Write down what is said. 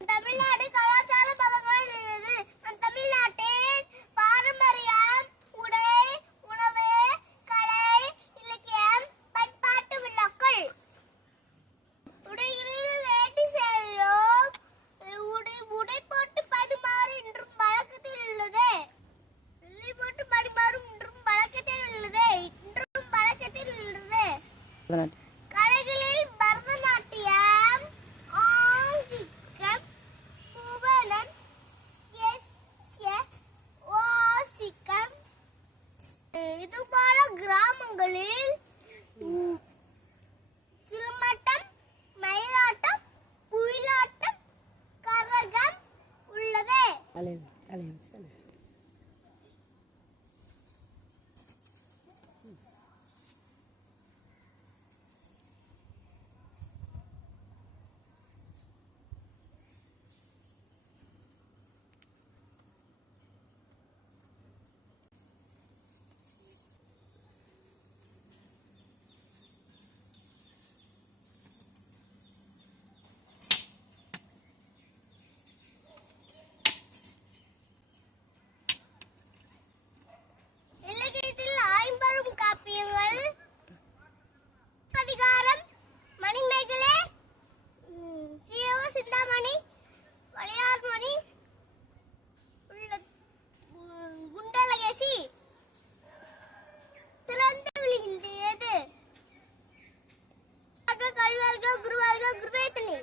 தமிழ்நாடு கலாச்சார பதங்கள் இது. நம் தமிழ்நாட்டின் பாரம்பரியம், உடை, உணவு, கலை, இலக்கியம், பண்பாட்டு விழாக்கள். உடைகளில் வேட்டி சேலையும் உடை போட்டு பரிமாறு இன்றும் வழக்கத்தில் உள்ளது. வெள்ளி போட்டு பரிமாறும் இன்றும் வழக்கத்தில் உள்ளது. கலைகளில் பரதநாட்டியம், ஆங்கிலம், புவனம், வாசிக்கம், இதுபோல கிராமங்களில் சிலம்பாட்டம், மயிலாட்டம், குயிலாட்டம், கரகம் உள்ளது. இலக்கியத்தில் ஐம்பெரும் காப்பியங்கள், அதிகாரம், மணிமேகலை, சீவக சிந்தாமணி, வளையார்மணி, குண்டலகேசி திறந்து விழுகின்றது. கல்வியாள்கள், குருவாள்கள், குருவேத்தனி